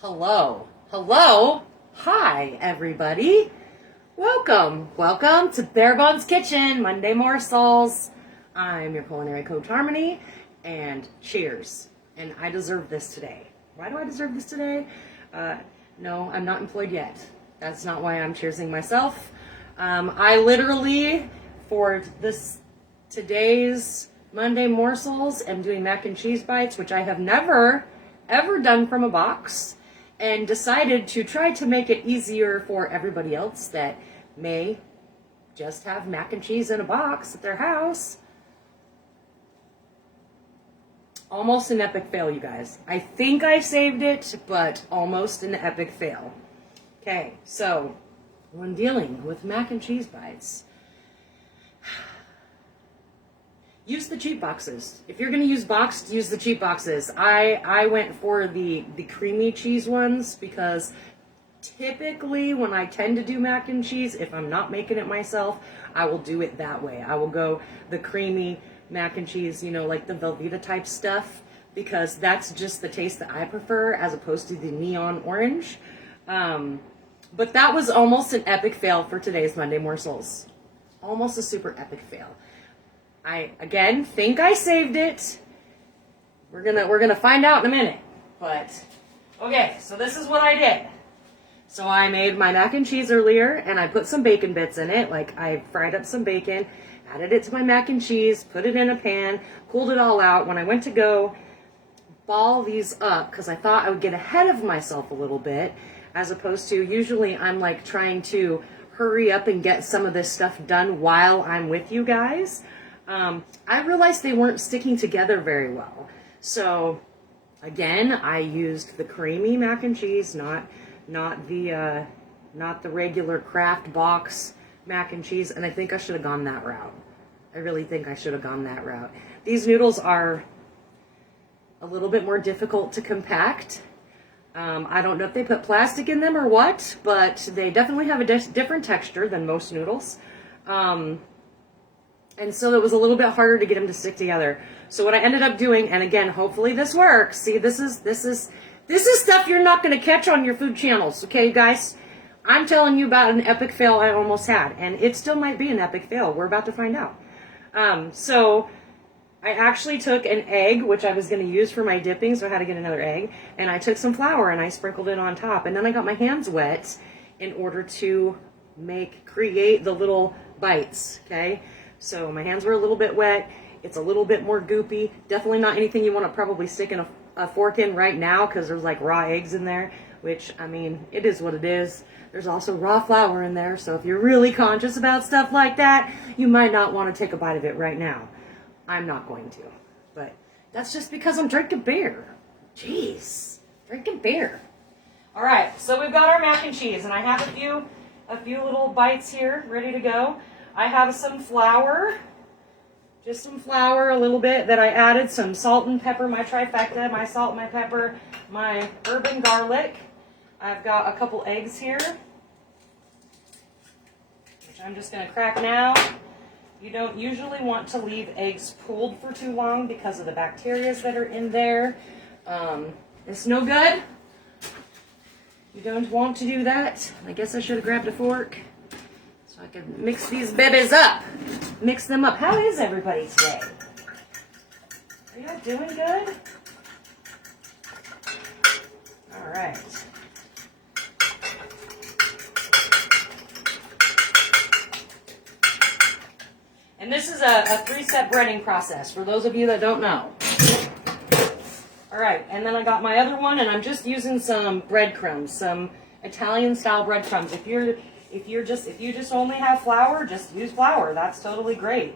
Hello, hi everybody. Welcome to Bare Bones Kitchen, Monday Morsels. I'm your culinary coach Harmony, and cheers. And I deserve this today. Why do I deserve this today? No, I'm not employed yet. That's not why I'm cheersing myself. I literally, for today's Monday Morsels, am doing mac and cheese bites, which I have never, ever done from a box, and decided to try to make it easier for everybody else that may just have mac and cheese in a box at their house. Almost an epic fail, you guys. I think I saved it, but almost an epic fail. Okay, so when dealing with mac and cheese bites, use the cheap boxes. If you're going to use boxed, use the cheap boxes. I went for the creamy cheese ones because typically when I tend to do mac and cheese, if I'm not making it myself, I will do it that way. I will go the creamy mac and cheese, like the Velveeta type stuff, because that's just the taste that I prefer as opposed to the neon orange. But that was almost an epic fail for today's Monday Morsels. Almost a super epic fail. I, again, think I saved it. We're gonna find out in a minute. But, okay, so this is what I did. So I made my mac and cheese earlier, and I put some bacon bits in it. Like, I fried up some bacon, added it to my mac and cheese, put it in a pan, cooled it all out. When I went to go ball these up, because I thought I would get ahead of myself a little bit, as opposed to, usually I'm like trying to hurry up and get some of this stuff done while I'm with you guys. I realized they weren't sticking together very well. So, again, I used the creamy mac and cheese, not the regular Kraft box mac and cheese, and I think I should have gone that route. I really think I should have gone that route. These noodles are a little bit more difficult to compact. I don't know if they put plastic in them or what, but they definitely have a different texture than most noodles. And so it was a little bit harder to get them to stick together. So what I ended up doing, and again, hopefully this works. See, this is stuff you're not going to catch on your food channels, okay, guys? I'm telling you about an epic fail I almost had, and it still might be an epic fail. We're about to find out. So I actually took an egg, which I was going to use for my dipping, so I had to get another egg, and I took some flour and I sprinkled it on top, and then I got my hands wet in order to create the little bites, okay? So my hands were a little bit wet. It's a little bit more goopy. Definitely not anything you want to probably stick in a fork in right now, because there's like raw eggs in there, which, I mean, it is what it is. There's also raw flour in there, so if you're really conscious about stuff like that, you might not want to take a bite of it right now. I'm not going to, but that's just because I'm drinking beer. Jeez, drinking beer. All right, so we've got our mac and cheese, and I have a few little bites here ready to go. I have some flour, just some flour, a little bit, that I added some salt and pepper, my trifecta, my salt, my pepper, my herb and garlic. I've got a couple eggs here, which I'm just going to crack now. You don't usually want to leave eggs pooled for too long because of the bacteria that are in there. It's no good. You don't want to do that. I guess I should have grabbed a fork so I could mix these babies up. Mix them up. How is everybody today? Are y'all doing good? All right. And this is a 3-step breading process, for those of you that don't know. All right, and then I got my other one, and I'm just using some breadcrumbs, some Italian-style breadcrumbs. If you just only have flour, just use flour. That's totally great.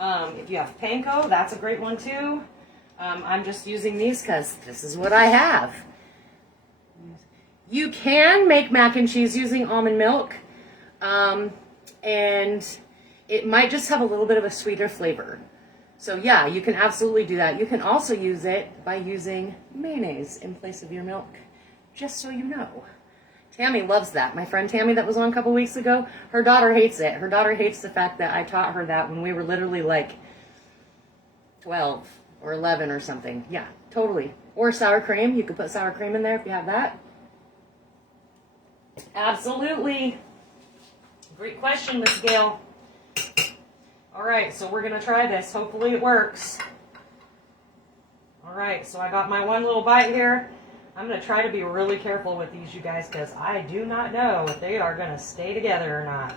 If you have panko, that's a great one too. I'm just using these because this is what I have. You can make mac and cheese using almond milk, and it might just have a little bit of a sweeter flavor. So yeah, you can absolutely do that. You can also use it by using mayonnaise in place of your milk, just so you know. Tammy loves that. My friend Tammy that was on a couple weeks ago, her daughter hates it. Her daughter hates the fact that I taught her that when we were literally like 12 or 11 or something. Yeah, totally. Or sour cream. You could put sour cream in there if you have that. Absolutely. Great question, Miss Gail. All right, so we're going to try this. Hopefully it works. All right, so I got my one little bite here. I'm going to try to be really careful with these, you guys, because I do not know if they are going to stay together or not.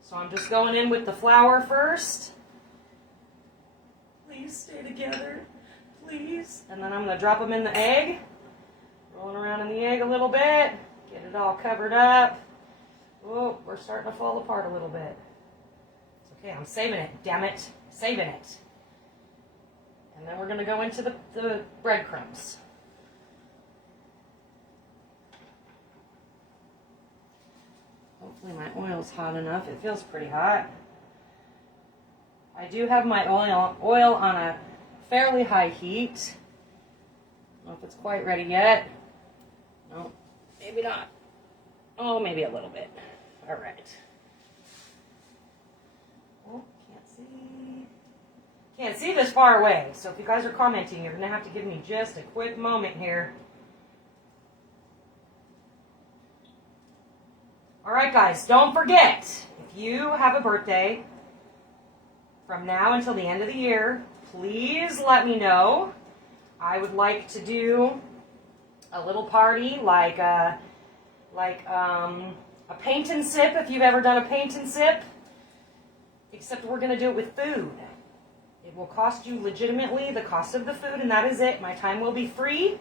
So I'm just going in with the flour first. Please stay together, please. And then I'm going to drop them in the egg. Rolling around in the egg a little bit. Get it all covered up. Oh, we're starting to fall apart a little bit. It's okay, I'm saving it, damn it. Saving it. And then we're going to go into the breadcrumbs. Hopefully my oil's hot enough. It feels pretty hot. I do have my oil on a fairly high heat. I don't know if it's quite ready yet. No, maybe not. Oh, maybe a little bit. All right. Oh, can't see. Can't see this far away. So if you guys are commenting, you're going to have to give me just a quick moment here. All right, guys, don't forget, if you have a birthday from now until the end of the year, please let me know. I would like to do a little party like a paint and sip, if you've ever done a paint and sip, except we're going to do it with food. It will cost you legitimately the cost of the food, and that is it. My time will be free,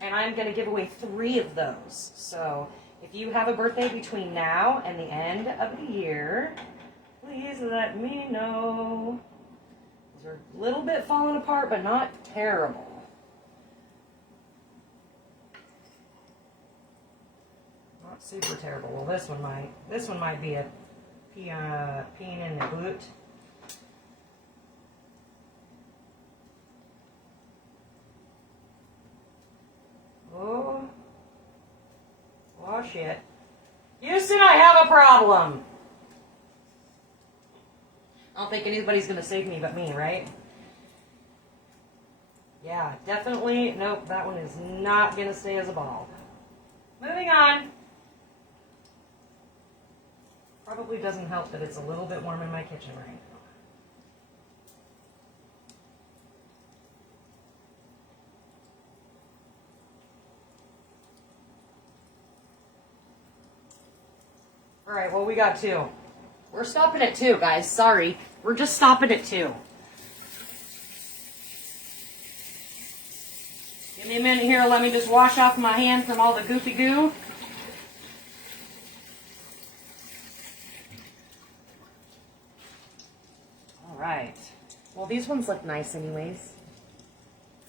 and I'm going to give away 3 of those. So if you have a birthday between now and the end of the year, please let me know. These are a little bit falling apart, but not terrible. Not super terrible. Well, this one might be a pain in the boot. Oh shit. Houston, I have a problem. I don't think anybody's going to save me but me, right? Yeah, definitely. Nope, that one is not going to stay as a ball. Moving on. Probably doesn't help that it's a little bit warm in my kitchen right now. All right, well, we got 2. We're stopping at 2, guys. Sorry. We're just stopping at 2. Give me a minute here. Let me just wash off my hand from all the goofy goo. All right. Well, these ones look nice anyways.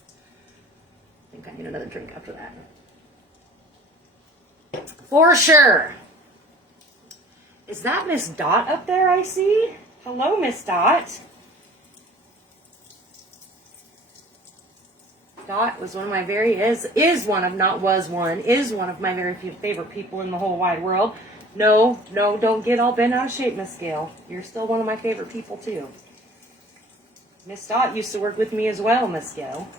I think I need another drink after that. For sure. Is that Miss Dot up there I see? Hello, Miss Dot. Dot was one of my is one of my very few favorite people in the whole wide world. No, don't get all bent out of shape, Miss Gail. You're still one of my favorite people, too. Miss Dot used to work with me as well, Miss Gail.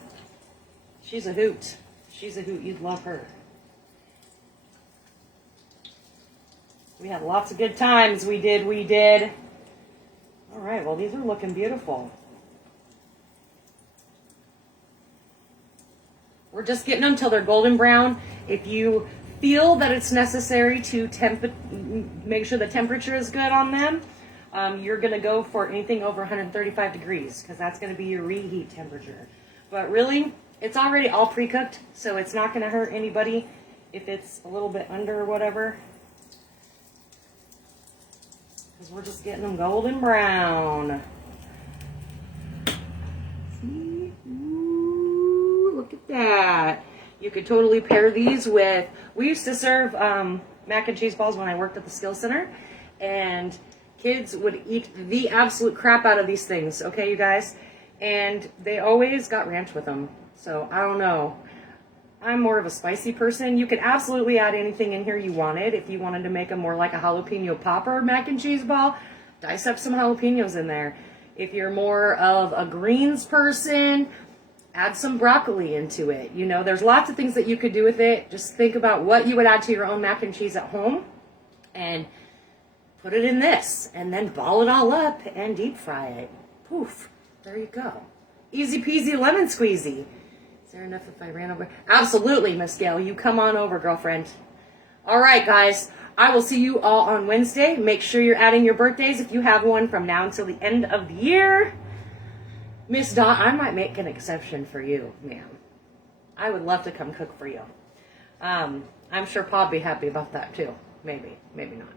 She's a hoot. She's a hoot. You'd love her. We had lots of good times. We did. All right, well, these are looking beautiful. We're just getting them till they're golden brown. If you feel that it's necessary to make sure the temperature is good on them, you're going to go for anything over 135 degrees because that's going to be your reheat temperature. But really, it's already all pre-cooked, so it's not going to hurt anybody if it's a little bit under or whatever. Because we're just getting them golden brown. See? Ooh, look at that. You could totally pair these with, we used to serve mac and cheese balls when I worked at the Skill Center, and kids would eat the absolute crap out of these things, okay, you guys? And they always got ranch with them. So, I don't know. I'm more of a spicy person. You could absolutely add anything in here you wanted. If you wanted to make them more like a jalapeno popper mac and cheese ball, dice up some jalapenos in there. If you're more of a greens person, Add some broccoli into it. You know, there's lots of things that you could do with it. Just think about what you would add to your own mac and cheese at home and put it in this, and then ball it all up and deep fry it. Poof, there you go. Easy peasy lemon squeezy. Is there enough if I ran over? Absolutely, Miss Gail. You come on over, girlfriend. All right, guys. I will see you all on Wednesday. Make sure you're adding your birthdays if you have one from now until the end of the year. Miss Dawn, I might make an exception for you, ma'am. I would love to come cook for you. I'm sure Pa'd be happy about that too. Maybe, maybe not.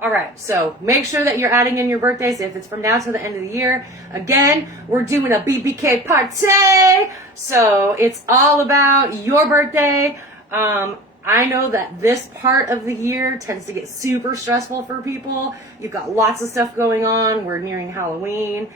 All right, so make sure that you're adding in your birthdays if it's from now to the end of the year. Again, we're doing a BBK party, so it's all about your birthday. I know that this part of the year tends to get super stressful for people. You've got lots of stuff going on. We're nearing Halloween.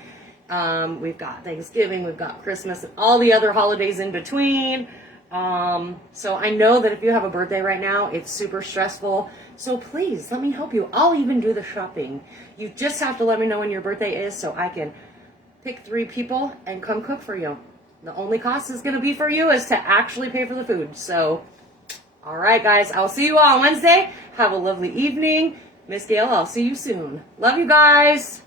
We've got Thanksgiving, we've got Christmas, and all the other holidays in between. So I know that if you have a birthday right now, it's super stressful. So please, let me help you. I'll even do the shopping. You just have to let me know when your birthday is so I can pick 3 people and come cook for you. The only cost is going to be for you is to actually pay for the food. So, all right, guys, I'll see you all on Wednesday. Have a lovely evening. Miss Gail, I'll see you soon. Love you guys.